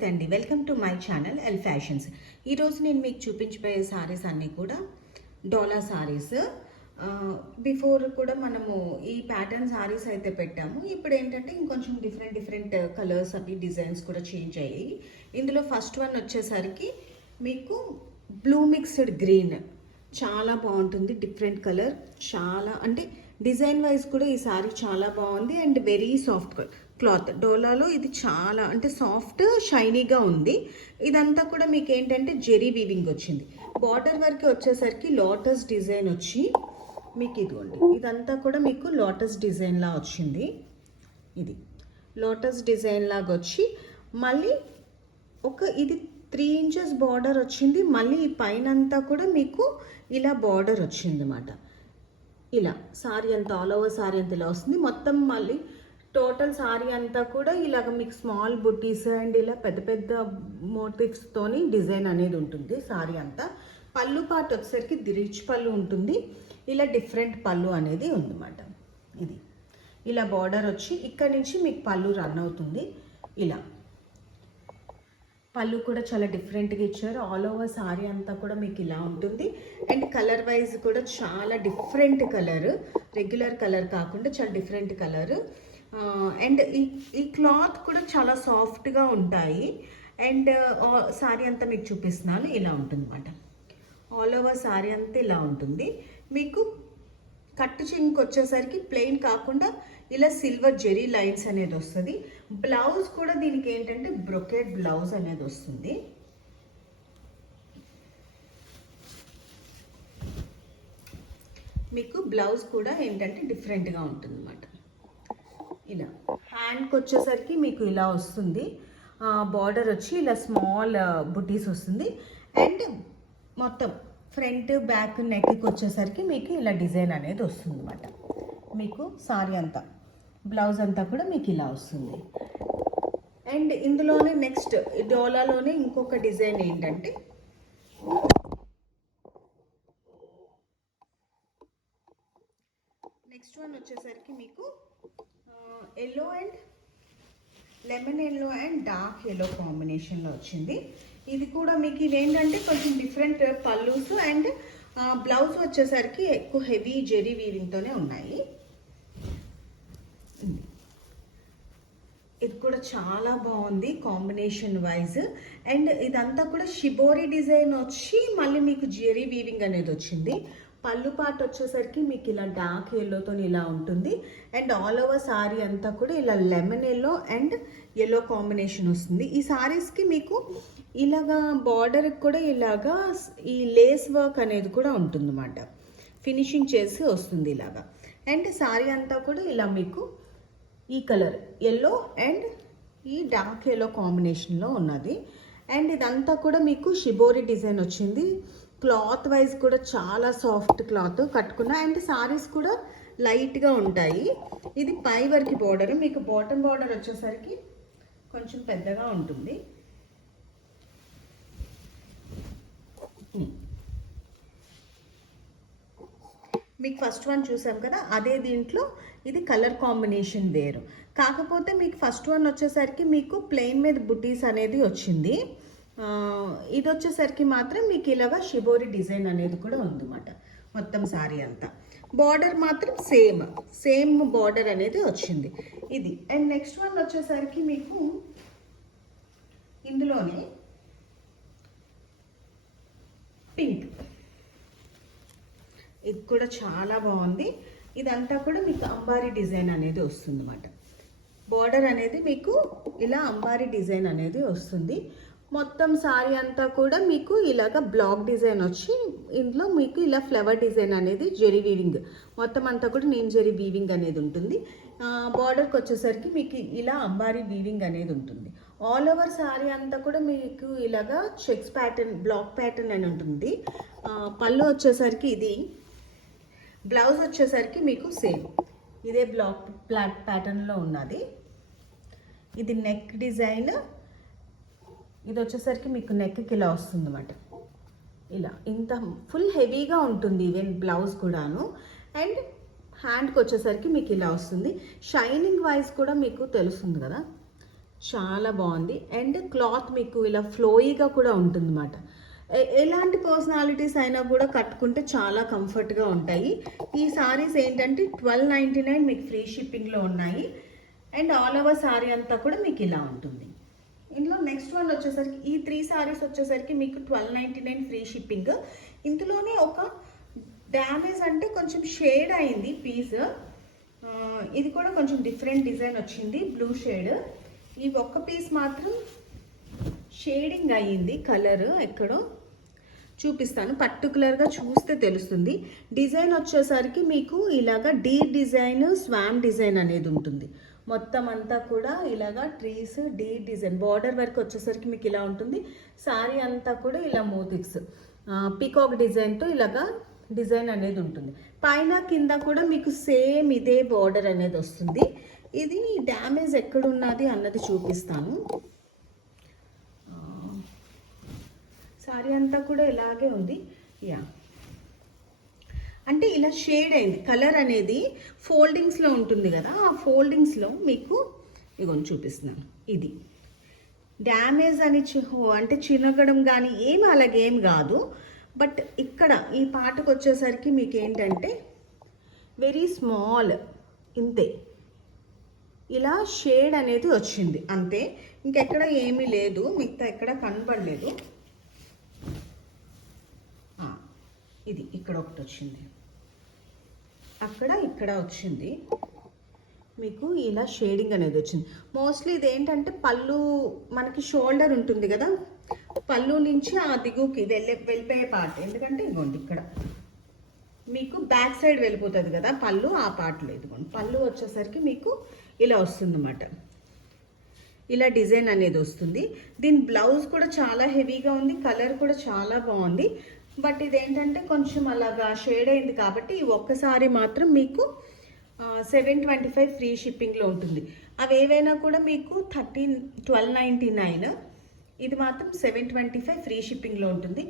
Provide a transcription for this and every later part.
నమస్తే అండి, welcome to my channel L fashions. ఈరోజు నేను మీకు చూపించబోయే సారీస్ అన్నీ కూడా డోలా సారీస్. బిఫోర్ కూడా మనము ఈ ప్యాటర్న్ సారీస్ అయితే పెట్టాము. ఇప్పుడు ఏంటంటే ఇంకొంచెం డిఫరెంట్ కలర్స్ అవి డిజైన్స్ కూడా చేంజ్ అయ్యాయి. ఇందులో ఫస్ట్ వన్ వచ్చేసరికి మీకు బ్లూ మిక్స్డ్ గ్రీన్ చాలా బాగుంటుంది. డిఫరెంట్ కలర్, చాలా అంటే డిజైన్ వైజ్ కూడా ఈ సారీ చాలా బాగుంది అండ్ వెరీ సాఫ్ట్ క్లాత్. డోలాలో ఇది చాలా అంటే సాఫ్ట్ షైనీగా ఉంది. ఇదంతా కూడా మీకు ఏంటంటే జెరీ వీవింగ్ వచ్చింది. బార్డర్ వరకు వచ్చేసరికి లోటస్ డిజైన్ వచ్చి మీకు ఇదిగోండి, ఇదంతా కూడా మీకు లోటస్ డిజైన్ లా వచ్చింది. ఇది లోటస్ డిజైన్ లాగా వచ్చి మళ్ళీ ఇది 3 ఇంచెస్ బార్డర్ వచ్చింది. మళ్ళీ ఈ పైన అంతా కూడా మీకు ఇలా బార్డర్ వచ్చింది అన్నమాట. ఇలా సారీ అంతా ఆల్ ఓవర్ సారీ అంతా ఇలా వస్తుంది. మొత్తం మళ్ళీ టోటల్ సారీ అంతా కూడా ఇలాగ మీకు స్మాల్ బుటీస్ అండ్ ఇలా పెద్ద మోటివ్స్తోని డిజైన్ అనేది ఉంటుంది సారీ అంతా. పళ్ళు పార్ట్ వచ్చేసరికి రిచ్ పళ్ళు ఉంటుంది. ఇలా డిఫరెంట్ పళ్ళు అనేది ఉందన్నమాట. ఇది ఇలా బార్డర్ వచ్చి ఇక్కడ నుంచి మీకు పళ్ళు రన్ అవుతుంది. ఇలా పళ్ళు కూడా చాలా డిఫరెంట్గా ఇచ్చారు. ఆల్ ఓవర్ సారీ అంతా కూడా మీకు ఇలా ఉంటుంది. అండ్ కలర్ వైజ్ కూడా చాలా డిఫరెంట్ కలర్, రెగ్యులర్ కలర్ కాకుండా చాలా డిఫరెంట్ కలర్. అండ్ ఈ క్లాత్ కూడా చాలా సాఫ్ట్గా ఉంటాయి. అండ్ సారీ అంతా మీకు చూపిస్తున్నాను. ఇలా ఉంటుంది అన్నమాట. ఆల్ ఓవర్ సారీ అంతా ఇలా ఉంటుంది. మీకు కట్టు చింక్ వచ్చేసరికి ప్లెయిన్ కాకుండా ఇలా సిల్వర్ జెరీ లైన్స్ అనేది వస్తుంది. బ్లౌజ్ కూడా దీనికి ఏంటంటే బ్రొకెట్ బ్లౌజ్ అనేది వస్తుంది. మీకు బ్లౌజ్ కూడా ఏంటంటే డిఫరెంట్గా ఉంటుంది అన్నమాట. ఇలా హ్యాండ్కి వచ్చేసరికి మీకు ఇలా వస్తుంది. బార్డర్ వచ్చి ఇలా స్మాల్ బుటీస్ వస్తుంది. అండ్ మొత్తం ఫ్రంట్ బ్యాక్ నెక్కి వచ్చేసరికి మీకు ఇలా డిజైన్ అనేది వస్తుంది అన్నమాట. మీకు సారీ అంతా బ్లౌజ్ అంతా కూడా మీకు ఇలా వస్తుంది. అండ్ ఇందులోనే నెక్స్ట్ డోలాలోనే ఇంకొక డిజైన్ ఏంటంటే నెక్స్ట్ వన్ వచ్చేసరికి మీకు yellow and lemon yellow and dark yellow కాంబినేషన్లో వచ్చింది. ఇది కూడా మీకు ఇవేంటంటే కొంచెం డిఫరెంట్ పల్లూస్ అండ్ బ్లౌజ్ వచ్చేసరికి ఎక్కువ హెవీ జెరీ వీవింగ్తోనే ఉన్నాయి. ఇది కూడా చాలా బాగుంది కాంబినేషన్ వైజ్. అండ్ ఇదంతా కూడా షిబోరి డిజైన్ వచ్చి మళ్ళీ మీకు జెరీ వీవింగ్ అనేది వచ్చింది. పళ్ళు పార్ట్ వచ్చేసరికి మీకు ఇలా డార్క్ ఎల్లోతో ఇలా ఉంటుంది. అండ్ ఆల్ ఓవర్ సారీ అంతా కూడా ఇలా lemon yellow and yellow combination వస్తుంది. ఈ సారీస్కి మీకు ఇలాగా బార్డర్కి కూడా ఇలాగా ఈ లేస్ వర్క్ అనేది కూడా ఉంటుందన్నమాట. ఫినిషింగ్ చేసి వస్తుంది ఇలాగా. అండ్ సారీ అంతా కూడా ఇలా మీకు ఈ కలర్ ఎల్లో అండ్ ఈ డార్క్ ఎల్లో కాంబినేషన్లో ఉన్నది. అండ్ ఇదంతా కూడా మీకు షిబోరి డిజైన్ వచ్చింది. క్లాత్ వైజ్ కూడా చాలా సాఫ్ట్ క్లాత్ కట్టుకున్న. అండ్ సారీస్ కూడా లైట్గా ఉంటాయి. ఇది పై వరకు బార్డర్, మీకు బాటమ్ బార్డర్ వచ్చేసరికి కొంచెం పెద్దగా ఉంటుంది. మీకు ఫస్ట్ వన్ చూసాం కదా, అదే దీంట్లో ఇది కలర్ కాంబినేషన్ వేరు. కాకపోతే మీకు ఫస్ట్ వన్ వచ్చేసరికి మీకు ప్లెయిన్ మీద బుటీస్ అనేది వచ్చింది. ఇది వచ్చేసరికి మాత్రం మీకు ఇలాగా షిబోరి డిజైన్ అనేది కూడా ఉందన్నమాట. మొత్తం సారీ అంతా బార్డర్ మాత్రం సేమ్ బార్డర్ అనేది వచ్చింది ఇది. అండ్ నెక్స్ట్ వన్ వచ్చేసరికి మీకు ఇందులోనే పింక్, ఇది కూడా చాలా బాగుంది. ఇదంతా కూడా మీకు అంబారీ డిజైన్ అనేది వస్తుంది అన్నమాట. బార్డర్ అనేది మీకు ఇలా అంబారీ డిజైన్ అనేది వస్తుంది. మొత్తం సారీ అంతా కూడా మీకు ఇలాగ బ్లాక్ డిజైన్ వచ్చి ఇందులో మీకు ఇలా ఫ్లవర్ డిజైన్ అనేది జెరీ వీవింగ్ మొత్తం అంతా కూడా జెరీ వీవింగ్ అనేది ఉంటుంది. బార్డర్కి వచ్చేసరికి మీకు ఇలా అంబారీ వీవింగ్ అనేది ఉంటుంది. ఆల్ ఓవర్ సారీ అంతా కూడా మీకు ఇలాగా చెక్స్ ప్యాటర్న్, బ్లాక్ ప్యాటర్న్ అని ఉంటుంది. పళ్ళు వచ్చేసరికి ఇది, బ్లౌజ్ వచ్చేసరికి మీకు సేమ్ ఇదే బ్లాక్ ప్యాటర్న్లో ఉన్నది. ఇది నెక్ డిజైన్. ఇది వచ్చేసరికి మీకు నెక్కి ఇలా వస్తుంది అన్నమాట. ఇలా ఇంత ఫుల్ హెవీగా ఉంటుంది ఈవెన్ బ్లౌజ్ కూడాను. అండ్ హ్యాండ్కి వచ్చేసరికి మీకు ఇలా వస్తుంది. షైనింగ్ వైజ్ కూడా మీకు తెలుస్తుంది కదా, చాలా బాగుంది. అండ్ క్లాత్ మీకు ఇలా ఫ్లోయిగా కూడా ఉంటుందన్నమాట. ఎలాంటి పర్సనాలిటీస్ అయినా కూడా కట్టుకుంటే చాలా కంఫర్ట్గా ఉంటాయి. ఈ సారీస్ ఏంటంటే 1299 మీకు ఫ్రీ షిప్పింగ్లో ఉన్నాయి. అండ్ ఆల్ ఓవర్ సారీ అంతా కూడా మీకు ఇలా ఉంటుంది. ఇందులో నెక్స్ట్ వన్ వచ్చేసరికి ఈ 3 సారీస్ వచ్చేసరికి మీకు 1299 ఫ్రీ షిప్పింగ్. ఇందులోనే ఒక డ్యామేజ్ అంటే కొంచెం షేడ్ అయింది పీస్. ఇది కూడా కొంచెం డిఫరెంట్ డిజైన్ వచ్చింది, బ్లూ షేడ్. ఈ ఒక్క పీస్ మాత్రం షేడింగ్ అయ్యింది, కలర్ ఎక్కడో చూపిస్తాను, పర్టికులర్గా చూస్తే తెలుస్తుంది. డిజైన్ వచ్చేసరికి మీకు ఇలాగా డీ డిజైన్, స్వామ్ డిజైన్ అనేది ఉంటుంది. మొత్తం అంతా కూడా ఇలాగా ట్రీస్, డీ డిజైన్, బార్డర్ వరకు వచ్చేసరికి మీకు ఇలా ఉంటుంది. సారీ అంతా కూడా ఇలా మోతిక్స్, పీకాక్ డిజైన్తో ఇలాగా డిజైన్ అనేది ఉంటుంది. పైన కింద కూడా మీకు సేమ్ ఇదే బార్డర్ అనేది వస్తుంది. ఇది డ్యామేజ్ ఎక్కడున్నది అన్నది చూపిస్తాను. సారీ అంతా కూడా ఇలాగే ఉంది. యా, అంటే ఇలా షేడ్ అయింది కలర్ అనేది. ఫోల్డింగ్స్లో ఉంటుంది కదా, ఆ ఫోల్డింగ్స్లో మీకు ఇగోని చూపిస్తున్నాను. ఇది డ్యామేజ్ అని అంటే చినగడం కానీ ఏమి అలాగేం కాదు. బట్ ఇక్కడ ఈ పాటకు వచ్చేసరికి మీకు ఏంటంటే వెరీ స్మాల్, ఇంతే, ఇలా షేడ్ అనేది వచ్చింది అంతే. ఇంకెక్కడ ఏమీ లేదు, మిగతా ఎక్కడ కనబడలేదు. ఇది ఇక్కడ ఒకటి వచ్చింది, అక్కడ ఇక్కడ వచ్చింది, మీకు ఇలా షేడింగ్ అనేది వచ్చింది. మోస్ట్లీ ఇది ఏంటంటే పళ్ళు మనకి షోల్డర్ ఉంటుంది కదా, పళ్ళు నుంచి ఆ దిగుకి వెళ్ళిపోయే పార్ట్. ఎందుకంటే ఇదిగోండి ఇక్కడ మీకు బ్యాక్ సైడ్ వెళ్ళిపోతుంది కదా పళ్ళు, ఆ పార్ట్లో ఇదిగోండి పళ్ళు వచ్చేసరికి మీకు ఇలా వస్తుంది అన్నమాట. ఇలా డిజైన్ అనేది వస్తుంది. దీని బ్లౌజ్ కూడా చాలా హెవీగా ఉంది, కలర్ కూడా చాలా బాగుంది. బట్ ఇదేంటంటే కొంచెం అలాగా షేడ్ అయింది కాబట్టి ఈ ఒక్కసారి మాత్రం మీకు 725 ఫ్రీ షిప్పింగ్లో ఉంటుంది. అవి ఏవైనా కూడా మీకు 1299, ఇది మాత్రం 725 ఫ్రీ షిప్పింగ్లో ఉంటుంది.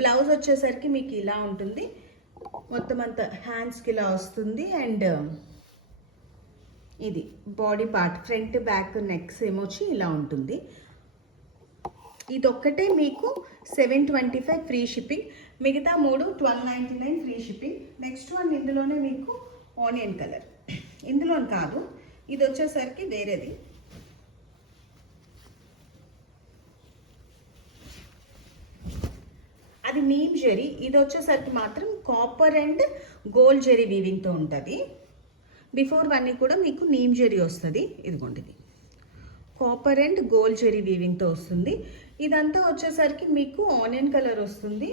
బ్లౌజ్ వచ్చేసరికి మీకు ఇలా ఉంటుంది, మొత్తం అంతా హ్యాండ్స్కి ఇలా వస్తుంది. అండ్ ఇది body part, front back necks ఏమొచ్చి ఇలా ఉంటుంది. ఇదొక్కటే మీకు 725 ఫ్రీ షిప్పింగ్, మిగతా 3 1299 ఫ్రీ షిప్పింగ్. నెక్స్ట్ వన్ ఇందులోనే మీకు ఆనియన్ కలర్, ఇందులో కాదు, ఇది వచ్చేసరికి వేరేది. అది నీమ్ జెరీ, ఇది వచ్చేసరికి మాత్రం కాపర్ అండ్ గోల్డ్ జెరీ వీవింగ్తో ఉంటుంది. బిఫోర్ వన్నీ కూడా మీకు నీమ్ జెరీ వస్తుంది. ఇదిగోండి, ఇది కాపర్ అండ్ గోల్డ్ జెరీ వీవింగ్తో వస్తుంది. ఇదంతా వచ్చేసరికి మీకు ఆనియన్ కలర్ వస్తుంది.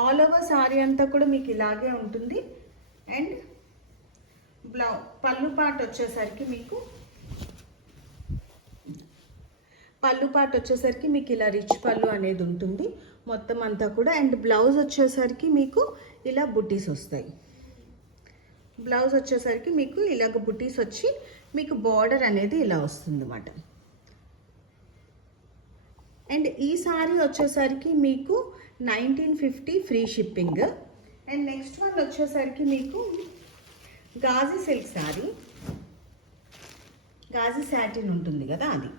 ఆల్ ఓవర్ సారీ అంతా కూడా మీకు ఇలాగే ఉంటుంది. అండ్ పళ్ళు పార్ట్ వచ్చేసరికి మీకు ఇలా రిచ్ పళ్ళు అనేది ఉంటుంది మొత్తం అంతా కూడా. అండ్ బ్లౌజ్ వచ్చేసరికి మీకు ఇలా బుట్టీస్ వస్తాయి. బ్లౌజ్ వచ్చేసరికి మీకు ఇలాగ బుట్టీస్ వచ్చి మీకు బార్డర్ అనేది ఇలా వస్తుంది అన్నమాట. అండ్ ఈ సారీ వచ్చేసరికి మీకు 1950 free shipping. And next one వచ్చేసరికి మీకు గాజీ సిల్క్ సారీ, గాజీ సాటిన్ ఉంటుంది కదా అది.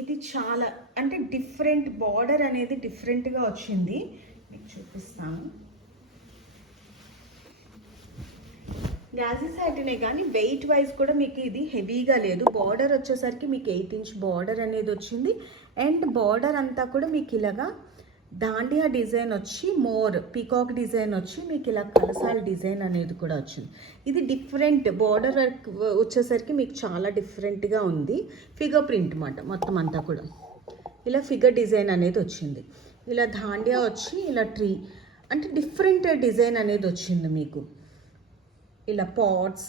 ఇది చాలా అంటే డిఫరెంట్, బార్డర్ అనేది డిఫరెంట్గా వచ్చింది, మీకు చూపిస్తాను. గాజీ సాటినే కానీ వెయిట్ వైజ్ కూడా మీకు ఇది హెవీగా లేదు. బార్డర్ వచ్చేసరికి మీకు 8 ఇంచ్ బార్డర్ అనేది వచ్చింది. అండ్ బార్డర్ అంతా కూడా మీకు ఇలాగా దాండియా డిజైన్ వచ్చి, మోర్ పీకాక్ డిజైన్ వచ్చి మీకు ఇలా కలసాల డిజైన్ అనేది కూడా వచ్చింది. ఇది డిఫరెంట్ బార్డర్ వర్క్ వచ్చేసరికి మీకు చాలా డిఫరెంట్గా ఉంది. ఫిగర్ ప్రింట్ అన్నమాట మొత్తం అంతా కూడా. ఇలా ఫిగర్ డిజైన్ అనేది వచ్చింది, ఇలా దాండియా వచ్చి ఇలా ట్రీ అంటే డిఫరెంట్ డిజైన్ అనేది వచ్చింది మీకు. ఇలా పాట్స్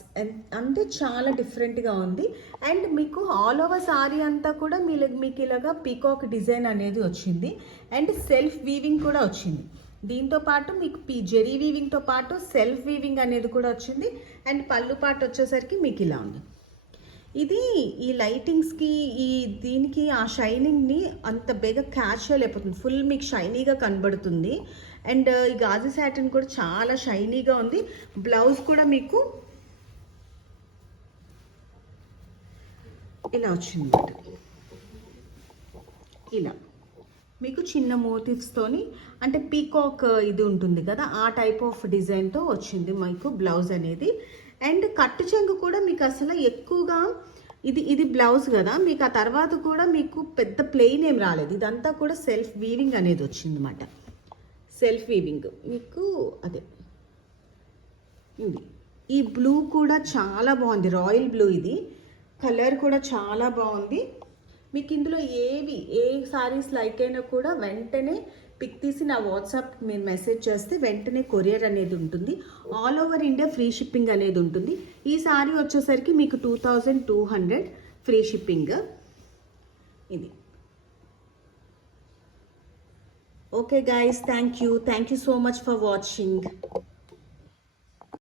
అంటే చాలా డిఫరెంట్గా ఉంది. అండ్ మీకు ఆల్ ఓవర్ సారీ అంతా కూడా మీకు ఇలాగా పీకాక్ డిజైన్ అనేది వచ్చింది. అండ్ సెల్ఫ్ వీవింగ్ కూడా వచ్చింది. దీంతో పాటు మీకు జెరీ వీవింగ్తో పాటు సెల్ఫ్ వీవింగ్ అనేది కూడా వచ్చింది. అండ్ పళ్ళు పార్ట్ వచ్చేసరికి మీకు ఇలా ఉంది. ఇది ఈ లైటింగ్స్కి ఈ దీనికి ఆ షైనింగ్ని అంత బేగా క్యాచ్ చేయలేకపోతుంది. ఫుల్ మీకు షైనీగా కనబడుతుంది. అండ్ ఈ గాజు సాటిన్ కూడా చాలా షైనీగా ఉంది. బ్లౌజ్ కూడా మీకు ఇలా వచ్చింది, ఇలా మీకు చిన్న మోటివ్స్తోని, అంటే పీకాక్ ఇది ఉంటుంది కదా, ఆ టైప్ ఆఫ్ డిజైన్తో వచ్చింది మీకు బ్లౌజ్ అనేది. అండ్ కట్టు చెంగు కూడా మీకు అసలు ఎక్కువగా ఇది బ్లౌజ్ కదా, మీకు ఆ తర్వాత కూడా మీకు పెద్ద ప్లెయిన్ ఏం రాలేదు. ఇదంతా కూడా సెల్ఫ్ వీవింగ్ అనేది వచ్చింది అన్నమాట. సెల్ఫ్ వీవింగ్ మీకు అదే ఇది. ఈ బ్లూ కూడా చాలా బాగుంది, రాయల్ బ్లూ. ఇది కలర్ కూడా చాలా బాగుంది. మీకు ఇందులో ఏ సారీస్ లైక్ అయినా కూడా వెంటనే పిక్ తీసి నా వాట్సాప్ మీరు మెసేజ్ చేస్తే వెంటనే కొరియర్ అనేది ఉంటుంది. All over India free shipping అనేది ఉంటుంది. ఈ సారీ వచ్చేసరికి మీకు 2200 ఫ్రీ షిప్పింగ్. ఇది okay guys, thank you so much for watching.